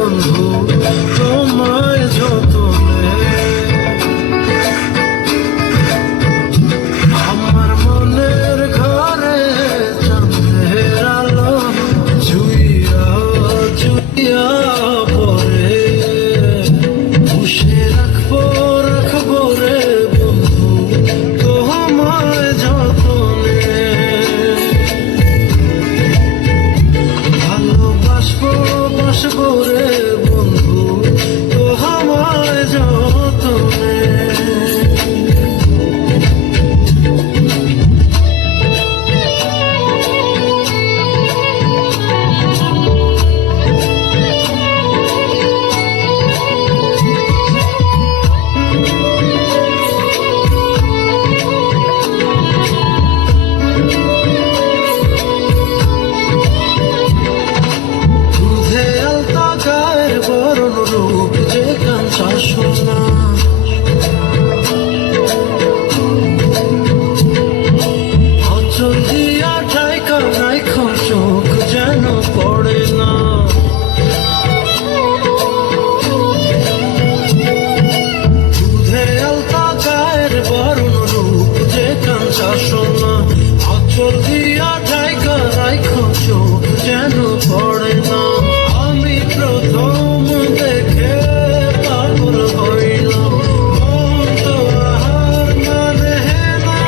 বন্ধু তোমায় যতনে। আমার মনের ঘরে চাঁদের আলো চুইয়া চুইয়া পরে, পুষে রাখবো রাখবো রে বন্ধু তোমায় যতনে। ভালোবাসবো বাসবো রে বন্ধু তোমায় যতনে। রূপ যে কাঞ্চা সোনা, অচল দিয়া ঠাইকা রাইখো চোখ যেন পড়ে না। দুধে আলতা গায়ের বরণ রূপ যে কাঞ্চা সোনা, অচল দিয়া ঠাইকা রাইখো চোখ যেন পড়ে না। আমি প্রথম দেখে পাগল হইলাম, মন তো আর মানে না।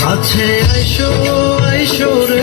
কাছে আইসো আইসো রে